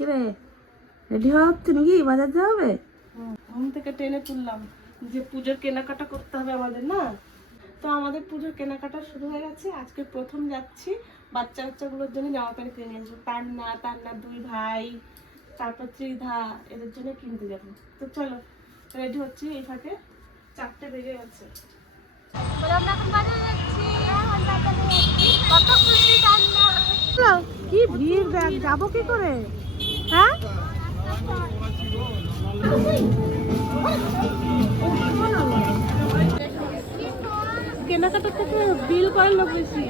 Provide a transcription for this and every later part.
কিরে? রেডি হওয়া হচ্ছে নাকি? বাজার যাওয়া হবে? ঘুম থেকে টেনে তুললাম যে পুজোর কেনাকাটা করতে হবে আমাদের না? তো আমাদের পুজোর কেনাকাটা শুরু হয়ে গেছে। আজকে প্রথম যাচ্ছি বাচ্চা বাচ্চাগুলোর জন্য জামা প্যান্ট কিনে নিয়ে আসব তান্না তান্নার দুই ভাই তারপর ত্রিধা এদের জন্য কিনতে যাব। তো চলো রেডি হচ্ছি এই ফাঁকে। চারটে বেজে গেছে। কি ভিড় দেখ যাব কি করে? হ্যাঁ? কেনাকাটা থেকে বিল বেশি।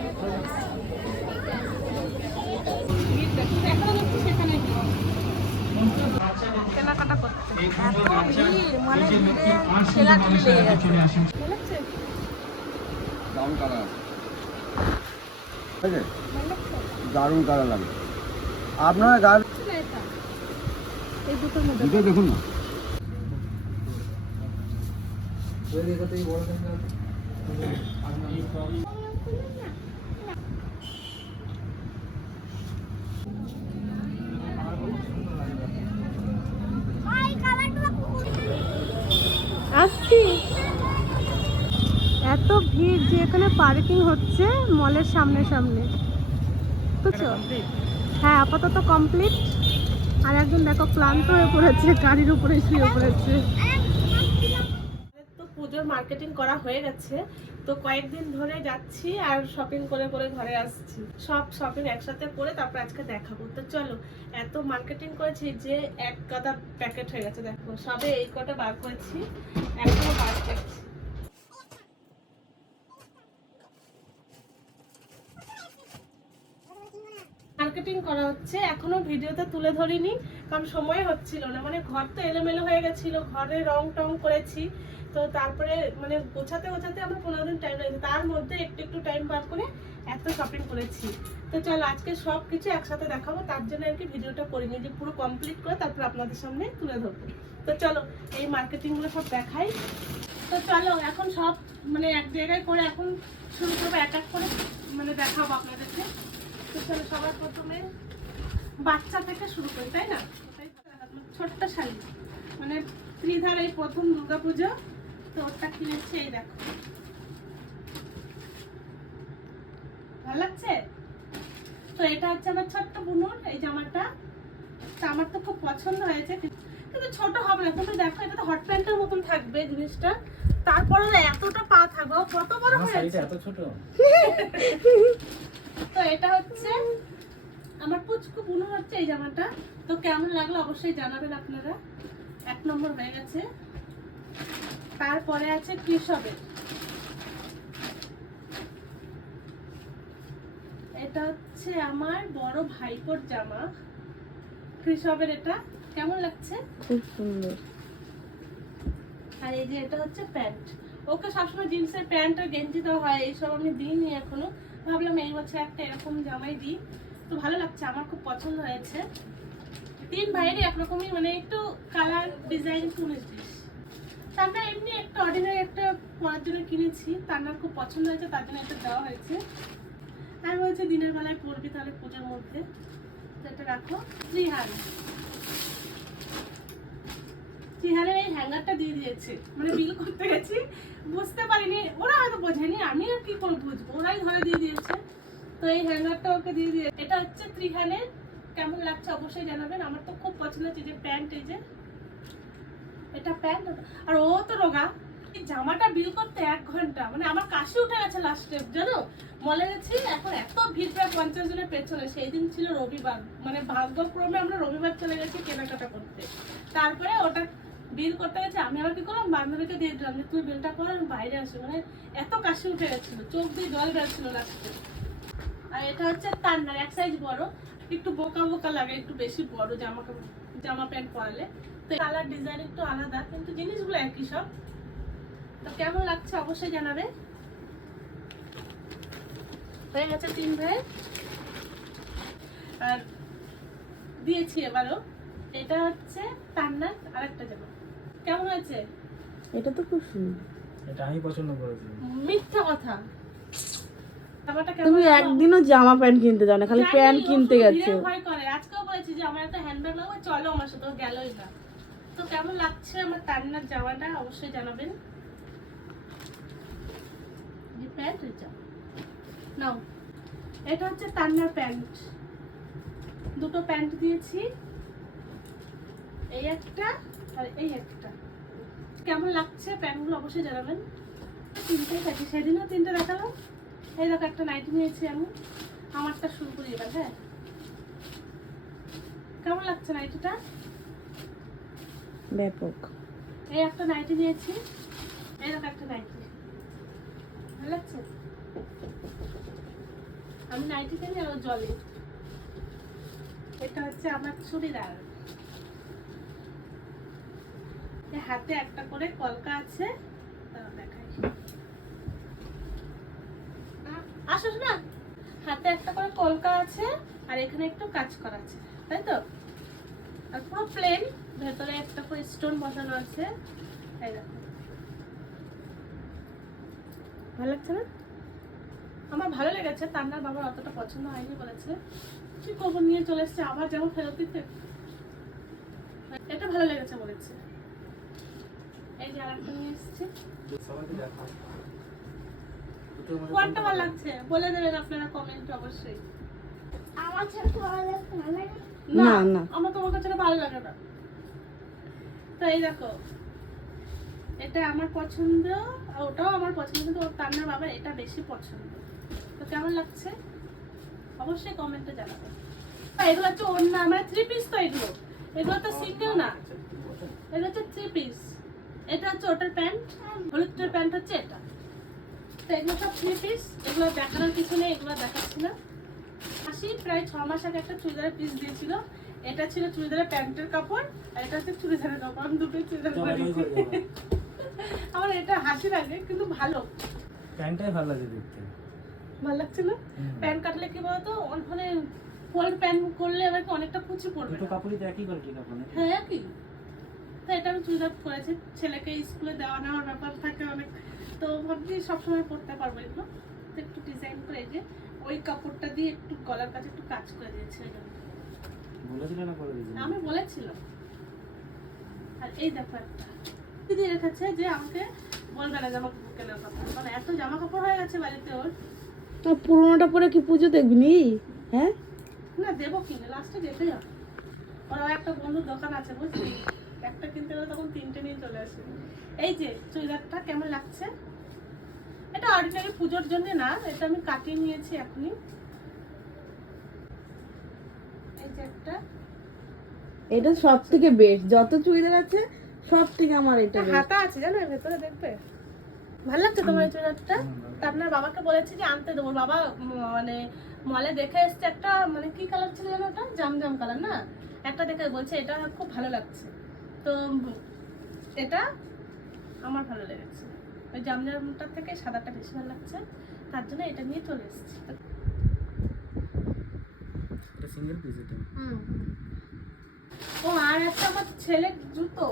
দারুণ কালার লাগে। আপনারা গাড়ি দেখুন না। আসছি। এত ভিড় যে এখানে পার্কিং হচ্ছে মলের সামনে সামনে বুঝছ? হ্যাঁ আপাতত কমপ্লিট আর একজন দেখো ক্লান্ত হয়ে পড়েছে, গাড়ির উপরে শুয়ে পড়েছে। তো পুজোর মার্কেটিং করা হয়ে গেছে। তো কয়েকদিন ধরে যাচ্ছি আর শপিং করে করে ঘরে আসছি। সব শপিং একসাথে করে তারপর আজকে দেখাবো। তো চলো, এত মার্কেটিং করেছি যে এক গাদা প্যাকেট হয়ে গেছে, দেখো। সবে এই কটা বার করেছি। এখনও বার করছি মার্কেটিং করা হচ্ছে। এখনও ভিডিওতে তুলে ধরিনি, কারণ সময় হচ্ছিল না। মানে ঘর তো এলোমেলো হয়ে গেছিল, ঘরে রং টং করেছি। তো তারপরে মানে গোছাতে গোছাতে আমার পনেরো দিন টাইম লেগেছে। তার মধ্যে একটু একটু টাইম বার করে এত শপিং করেছি। তো চল আজকে সব কিছু একসাথে দেখাবো। তার জন্য আর কি ভিডিওটা করিনি, যে পুরো কমপ্লিট করে তারপর আপনাদের সামনে তুলে ধরবো। তো চলো, এই মার্কেটিংগুলো সব দেখাই। তো চলো, এখন সব মানে এক জায়গায় করে এখন শুরু করব। এক এক করে মানে দেখাবো আপনাদেরকে। তো চলো সবার প্রথমে বাচ্চা থেকে শুরু করি তাই না? ছোট্ট শাড়ি মানে ত্রিধার এই প্রথম দুর্গাপুজো। তো ওটা কিনেছে এই দেখো। ভালো লাগছে? তো এটা হচ্ছে আমার ছোট্ট বুনুর এই জামাটা। তো আমার তো খুব পছন্দ হয়েছে কিন্তু ছোট হবে না। কিন্তু দেখো এটা তো হট প্যান্টের মতন থাকবে জিনিসটা। তারপরে এতটা পা থাকবে। কত বড় হয়েছে। এত ছোট। তো এটা হচ্ছে আমার পুচকু বুনু হচ্ছে এই জামাটা। তো কেমন লাগল অবশ্যই জানাবেন আপনারা। এক নম্বর হয়ে গেছে। তারপরে আছে কৃষকের এটা হচ্ছে আমার বড় ভাইপোর জামা। কৃষকের এটা। কেমন লাগছে? খুব সুন্দর। আর এই যে এটা হচ্ছে প্যান্ট। ওকে সবসময় জিন্সের প্যান্ট আর গেঞ্জি দেওয়া হয় এইসব আমি দিইনি এখনও। ভাবলাম এই বছর একটা এরকম জামাই দিই। তো ভালো লাগছে, আমার খুব পছন্দ হয়েছে। তিন ভাইয়েরই একরকমই মানে একটু কালার ডিজাইন উনিশ বিশ তারপরে এমনি একটা অর্ডিনারি একটা পরার জন্য কিনেছি, তার নাম খুব পছন্দ হয়েছে, তার জন্য এটা দেওয়া হয়েছে। আর বলছে দিনের বেলায় পরবি তাহলে পুজোর মধ্যে। তো এটা রাখো। ত্রিহার চেহারের এই হ্যাঙ্গারটা দিয়ে দিয়েছে। মানে বিল করতে গেছি, বুঝতে পারিনি, ওরা হয়তো বোঝেনি আমি আর কি করে বুঝব? ওরাই ধরে দিয়ে দিয়েছে। তো এই হ্যাঙ্গারটা ওকে দিয়ে দিয়ে এটা হচ্ছে ত্রিহানের কেমন লাগছে অবশ্যই জানাবেন। আমার তো খুব পছন্দ হচ্ছে যে প্যান্ট, এই যে। এটা প্যান্ট আর ও তো রোগা। জামাটা বিল করতে এক ঘণ্টা। মানে আমার কাশি উঠে গেছে লাস্টে জানো? মলে গেছি, এখন এত ভিড় প্রায় পঞ্চাশ জনের পেছনে। সেই দিন ছিল রবিবার। মানে ভাগ্যক্রমে আমরা রবিবার চলে গেছি কেনাকাটা করতে। তারপরে ওটা বিল করতে গেছে, আমি আবার কি করলাম? বান্ধবীকে দিয়ে দিলাম যে, তুই বিলটা কর, আমি বাইরে আসি মানে এত কাশি উঠে গেছিল, চোখ দিয়ে জল বেরোচ্ছিল লাস্টে আর এটা হচ্ছে তান্নার এক সাইজ বড়, একটু বোকা বোকা লাগে, একটু বেশি বড় জামা কাপড়, জামা প্যান্ট পরালে। তো কালার ডিজাইন একটু আলাদা, কিন্তু জিনিসগুলো একই সব। তো কেমন লাগছে অবশ্যই জানাবে। হয়ে গেছে তিন ভাই। আর দিয়েছি এবারও। এটা হচ্ছে তান্নার আরেকটা জামা। কেমন হয়েছে? এটা তো খুব সুন্দর। এটা আমি পছন্দ করেছি। মিথ্যা কথা। জামাটা কেমন তুমি একদিনও জামা প্যান্ট কিনতে যাও না খালি প্যান্ট কিনতে গেছো। ভয় করে। আজকেও বলেছে বলছি যে আমার একটা হ্যান্ডব্যাগ লাগবে চলো আমার সাথে গেলই না। তো কেমন লাগছে আমার তান্নার জামাটা? অবশ্যই জানাবেন। প্যান্ট নাও। এটা হচ্ছে তান্নার প্যান্ট। দুটো প্যান্ট দিয়েছি। এই একটা আর এই একটা। কেমন লাগছে প্যান্টগুলো অবশ্যই জানাবেন। তিনটেই থাকি সেদিনও তিনটে দেখাল। এই দেখো একটা নাইটি নিয়েছি আমি। আমারটা শুরু করি এবার হ্যাঁ? কেমন লাগছে নাইটিটা ব্যাপক। এই একটা নাইটি নিয়েছি। এই দেখো একটা নাইটি ভালো লাগছে? আমি নাইটিতে নিয়ে আর জলে এটা হচ্ছে আমার চুড়িদার এই হাতে একটা করে কলকা আছে দাঁড়াও দেখাই। আসো না হাতে একটা করে কলকা আছে আর এখানে একটু কাজ করা আছে, তাই তো? আর পুরো প্লেন ভেতরে একটা করে স্টোন বসানো আছে, এই দেখো। ভালো লাগছে না? আমার ভালো লেগেছে, তান্নার বাবার অতটা পছন্দ হয়নি বলেছে। কি করব, নিয়ে চলে এসছে, আবার যেমন ফেরত দিতে। এটা ভালো লেগেছে বলেছে। এই যে আরেকটা নিয়ে এসছে। কোনটা ভালো লাগছে? বলে দেবেন আপনারা কমেন্টে অবশ্যই। আমার ভালো লাগছে না না। আমার তোমার কাছে ভালো লাগে না। তো এই দেখো এটা আমার পছন্দ আর ওটাও আমার পছন্দ কিন্তু ওর তান্নার বাবার এটা বেশি পছন্দ। তো কেমন লাগছে? অবশ্যই কমেন্টে জানাবে। এগুলো হচ্ছে অন্য মানে থ্রি পিস তো এগুলো। এগুলো তো সিঙ্গেল না। এগুলো হচ্ছে থ্রি পিস এটা হচ্ছে ওটার প্যান্ট হলুদটার প্যান্ট হচ্ছে এটা। তো এগুলো সব থ্রি পিস এগুলো দেখানোর কিছু নেই এগুলো দেখাচ্ছি না। মাসি প্রায় ছ মাস আগে একটা চুড়িদারের পিস দিয়েছিল। এটা ছিল চুড়িদারের প্যান্টের কাপড় আর এটা হচ্ছে চুড়িদারের কাপড় আমি দুটোই চুড়িদার করে আমার এটা হাসি লাগে কিন্তু ভালো। প্যান্টটাই ভালো লাগে দেখতে। ভালো লাগছে না প্যান্ট কাটলে কি বলতো মানে ফোল্ড প্যান্ট করলে এবার কি অনেকটা কুচি পড়বে দুটো। কাপড়ই একই কোয়ালিটি কাপড় হ্যাঁ কি তো এটা আমি চুড়িদার করেছি। ছেলেকে স্কুলে দেওয়া নেওয়ার ব্যাপার থাকে অনেক। তো ভাবছি সবসময় পরতে পারব এগুলো। তো একটু ডিজাইন করে যে ওই কাপড়টা দিয়ে একটু গলার কাছে একটু কাজ করে দিয়েছি আমি বলেছিলাম আর এই দেখো একটা। দিদি রেখেছে যে আমাকে বলবে না জামা কাপড় কেনার কথা। মানে এত জামা কাপড় হয়ে গেছে বাড়িতে ওর। তো পুরোনোটা পরে কি পুজো দেখবি হ্যাঁ? না দেবো কিনে। লাস্টে যেতে হবে। ওর একটা বন্ধুর দোকান আছে বুঝলি? একটা কিনতে গেলে তখন তিনটে নিয়ে চলে আসে। এই যে চুড়িদারটা কেমন লাগছে? এটা অর্ডিনারি পুজোর জন্য না এটা আমি কাটিয়ে নিয়েছি এখনই। এই যে একটা। এটা সব থেকে বেস্ট যত চুড়িদার আছে সব থেকে আমার এটা হাতা আছে জানো ভেতরে দেখবে? ভালো লাগছে তোমার এই চুড়িদারটা? তা আপনার বাবাকে বলেছি যে আনতে দেবো। বাবা মানে মলে দেখে এসছে একটা মানে কি কালার ছিল জানো ওটা? জাম জাম কালার না? একটা দেখে বলছে এটা খুব ভালো লাগছে। তো এটা আমার ভালো লেগেছে। ওই জাম জামটার থেকে সাদাটা বেশি ভালো লাগছে। তার জন্য এটা নিয়ে চলে এসেছি। সিঙ্গেল পিস এটা। ও আর একটা আমার ছেলের জুতো।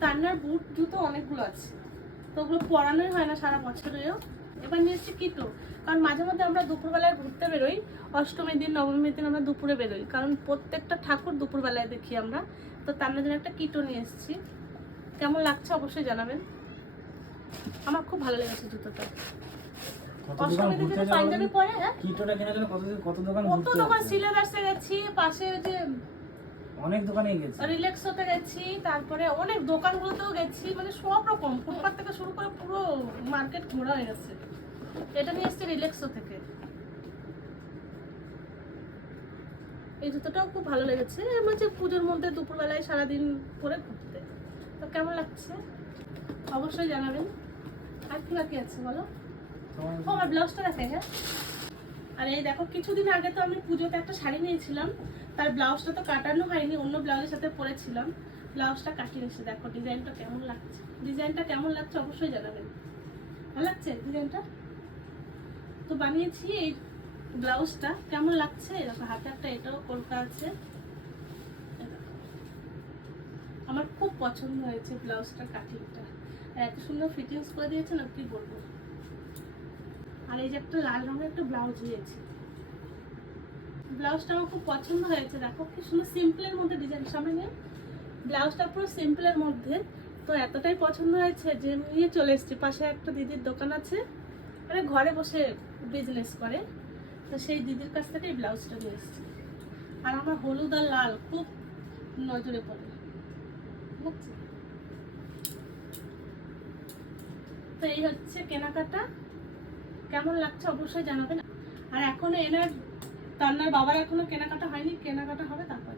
তান্নার বুট জুতো অনেকগুলো আছে। তো ওগুলো পরানোই হয় না সারা বছরেও। এবার নিয়ে এসেছি কিটো। কারণ মাঝে মধ্যে আমরা দুপুরবেলায় ঘুরতে বেরোই। অষ্টমীর দিন নবমীর দিন আমরা দুপুরে বেরোই। কারণ প্রত্যেকটা ঠাকুর দুপুরবেলায় দেখি আমরা। তো তার জন্য একটা কিটো নিয়ে এসেছি। কেমন লাগছে অবশ্যই জানাবেন। আমার খুব ভালো লেগেছে জুতোটা। দোকান হ্যাঁ? গেছি পাশে ওই যে অনেক দোকানেই গেছে। রিল্যাক্স হতে গেছি তারপরে অনেক দোকানগুলোতেও গেছি মানে সব রকম। ফুটপাথ থেকে শুরু করে পুরো মার্কেট ঘোরা হয়ে গেছে। এটা নিয়ে এসছি রিল্যাক্সো থেকে। এই জুতোটাও খুব ভালো লেগেছে। আমার যে পুজোর মধ্যে দুপুরবেলায় সারাদিন পরে ঘুরতে। তো কেমন লাগছে? অবশ্যই জানাবেন। আর কি বাকি আছে বলো? ও আমার ব্লাউজটা দেখে হ্যাঁ। আর এই দেখো কিছুদিন আগে তো আমি পুজোতে একটা শাড়ি নিয়েছিলাম। তার ব্লাউজটা তো কাটানো হয়নি অন্য ব্লাউজের সাথে পরেছিলাম। ব্লাউজটা কাটিয়ে নিয়েছি। দেখো ডিজাইনটা কেমন লাগছে। ডিজাইনটা কেমন লাগছে অবশ্যই জানাবেন। ভালো লাগছে ডিজাইনটা? তো বানিয়েছি এই ব্লাউজটা কেমন লাগছে? এরকম হাতে একটা এটাও কলকা আছে। আমার খুব পছন্দ হয়েছে ব্লাউজটার কাটিংটা। এত সুন্দর ফিটিংস করে দিয়েছে না, কি বলব? আর এই যে একটা লাল রঙের একটা ব্লাউজ নিয়েছি। ব্লাউজটা আমার খুব পছন্দ হয়েছে, দেখো কি সুন্দর সিম্পলের মধ্যে ডিজাইন। সামনে ব্লাউজটা পুরো সিম্পলের মধ্যে। তো এতটাই পছন্দ হয়েছে যে নিয়ে চলে এসেছি। পাশে একটা দিদির দোকান আছে মানে ঘরে বসে বিজনেস করে। তো সেই দিদির কাছ থেকে এই ব্লাউজটা নিয়ে এসেছি। আর আমার হলুদ আর লাল খুব নজরে পড়ে। বুঝছি? তো এই হচ্ছে কেনাকাটা। কেমন লাগছে অবশ্যই জানাবেন। আর এখনও এনার তান্নার বাবার এখনও কেনাকাটা হয়নি। কেনাকাটা হবে তারপর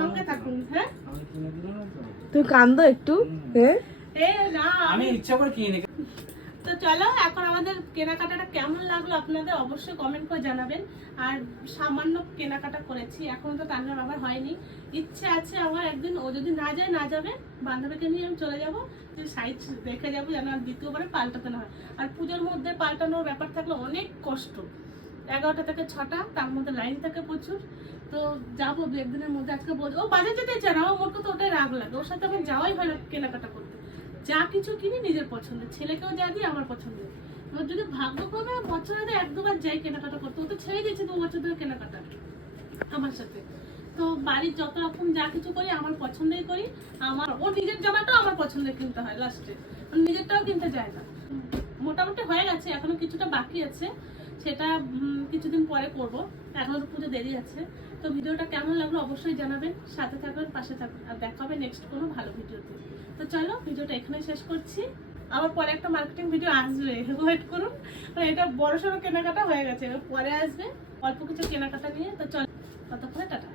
সঙ্গে থাকুন হ্যাঁ? তুই কান্দো একটু। হ্যাঁ? এ না আমি ইচ্ছা করে কিনে চলো, এখন আমাদের কেনাকাটাটা কেমন লাগল আপনাদের অবশ্যই কমেন্ট করে জানাবেন। আর সামান্য কেনাকাটা করেছি, এখন তো তান্নার বাবার হয়নি। ইচ্ছে আছে আমার একদিন, ও যদি না যায়, না যাবে, বান্ধবীকে নিয়ে আমি চলে যাব সাইজ দেখে যাব যেন আর দ্বিতীয়বারে পাল্টাতে না হয়। আর পুজোর মধ্যে পাল্টানোর ব্যাপার থাকলে অনেক কষ্ট। এগারোটা থেকে ছটা, তার মধ্যে লাইন থাকে প্রচুর। তো যাব দু একদিনের মধ্যে। আজকে বলব ও বাজার যেতে চায় না ও মোট কথা ওটাই রাগ লাগে। ওর সাথে আমার যাওয়াই হয় না কেনাকাটা করতে। যা কিছু কিনি নিজের পছন্দের ছেলেকেও যা দিই, আমার পছন্দের এবার যদি ভাগ্যক্রমে বছরে এক দুবার যাই কেনাকাটা করতে, ও তো ছেড়ে দিয়েছে দু বছর ধরে কেনাকাটা আমার সাথে। তো বাড়ির যত রকম যা কিছু করি, আমার পছন্দেই করি। আমার, ও নিজের জামাটাও আমার পছন্দের কিনতে হয় লাস্টে। নিজেরটাও কিনতে যায় না। মোটামুটি হয়ে গেছে, এখনও কিছুটা বাকি আছে। সেটা কিছুদিন পরে করব। এখন পুজো দেরি আছে। তো ভিডিওটা কেমন লাগল অবশ্যই জানাবেন। সাথে থাকবেন, পাশে থাকবেন। আর দেখা হবে নেক্সট কোনো ভালো ভিডিওতে। তো চলো, ভিডিওটা এখানে শেষ করছি। আবার পরে একটা মার্কেটিং ভিডিও আসবে। ওয়েট করুন। মানে এটা বড় সড়ো কেনাকাটা হয়ে গেছে। পরে আসবে। অল্প কিছু কেনাকাটা নিয়ে। তো চলো, ততক্ষণে টাটা।